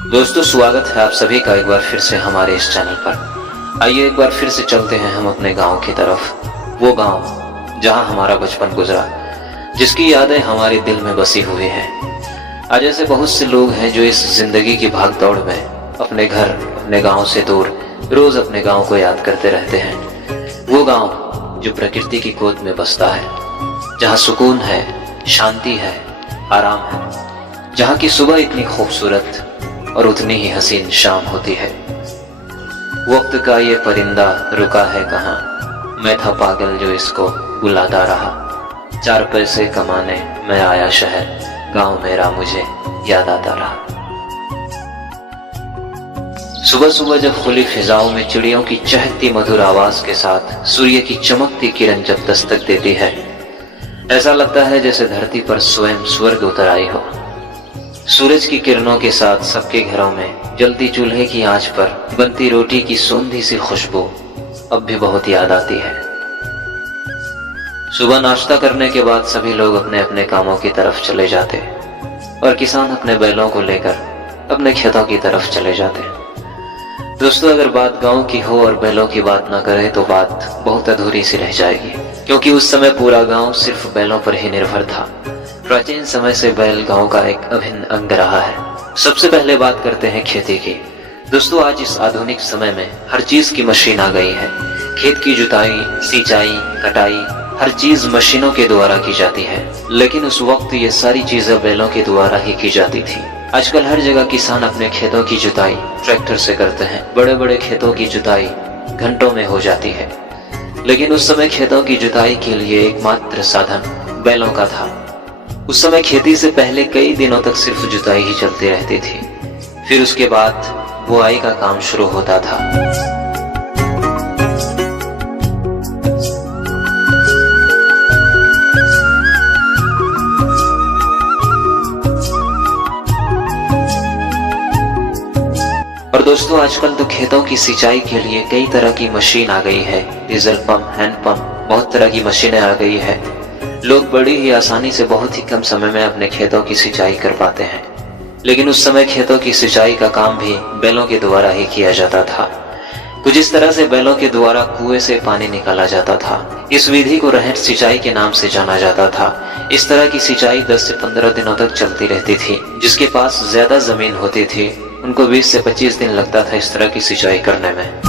दोस्तों, स्वागत है आप सभी का एक बार फिर से हमारे इस चैनल पर। आइए एक बार फिर से चलते हैं हम अपने गांव की तरफ। वो गांव जहां हमारा बचपन गुजरा, जिसकी यादें हमारे दिल में बसी हुई हैं। आज ऐसे बहुत से लोग हैं जो इस जिंदगी की भागदौड़ में अपने घर, अपने गांव से दूर रोज अपने गांव को याद करते रहते हैं। वो गांव जो प्रकृति की गोद में बसता है, जहां सुकून है, शांति है, आराम है, जहां की सुबह इतनी खूबसूरत और उतनी ही हसीन शाम होती है। वक्त का ये परिंदा रुका है कहाँ, मैं था पागल जो इसको बुलाता रहा। 4 पैसे कमाने मैं आया शहर, गांव मेरा मुझे याद आता रहा। सुबह सुबह जब खुली फिजाओं में चिड़ियों की चहकती मधुर आवाज के साथ सूर्य की चमकती किरण जब दस्तक देती है, ऐसा लगता है जैसे धरती पर स्वयं स्वर्ग उतर आई हो। सूरज की किरणों के साथ सबके घरों में जलती चूल्हे की आंच पर बनती रोटी की सोंधी सी खुशबू अब भी बहुत याद आती है। सुबह नाश्ता करने के बाद सभी लोग अपने अपने कामों की तरफ चले जाते और किसान अपने बैलों को लेकर अपने खेतों की तरफ चले जाते। दोस्तों, अगर बात गांव की हो और बैलों की बात ना करें तो बात बहुत अधूरी सी रह जाएगी, क्योंकि उस समय पूरा गांव सिर्फ बैलों पर ही निर्भर था। प्राचीन समय से बैल गांव का एक अभिन्न अंग रहा है। सबसे पहले बात करते हैं खेती की। दोस्तों, आज इस आधुनिक समय में हर चीज की मशीन आ गई है। खेत की जुताई, सिंचाई, कटाई, हर चीज मशीनों के द्वारा की जाती है, लेकिन उस वक्त ये सारी चीजें बैलों के द्वारा ही की जाती थी। आजकल हर जगह किसान अपने खेतों की जुताई ट्रैक्टर से करते हैं। बड़े बड़े खेतों की जुताई घंटों में हो जाती है, लेकिन उस समय खेतों की जुताई के लिए एकमात्र साधन बैलों का था। उस समय खेती से पहले कई दिनों तक सिर्फ जुताई ही चलती रहती थी, फिर उसके बाद बुआई का काम शुरू होता था। और दोस्तों, आजकल तो खेतों की सिंचाई के लिए कई तरह की मशीन आ गई है। डीजल पंप, हैंड पंप, बहुत तरह की मशीनें आ गई है। लोग बड़ी ही आसानी से बहुत ही कम समय में अपने खेतों की सिंचाई कर पाते हैं, लेकिन उस समय खेतों की सिंचाई का काम भी बैलों के द्वारा ही किया जाता था। कुछ इस तरह से बैलों के द्वारा कुएं से पानी निकाला जाता था। इस विधि को रहर सिंचाई के नाम से जाना जाता था। इस तरह की सिंचाई 10 से 15 दिनों तक चलती रहती थी। जिसके पास ज्यादा जमीन होती थी, उनको 20 से 25 दिन लगता था इस तरह की सिंचाई करने में।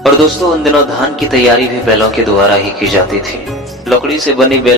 और दोस्तों, उन दिनों धान की तैयारी भी बैलों के द्वारा ही की जाती थी। लकड़ी से बनी बैल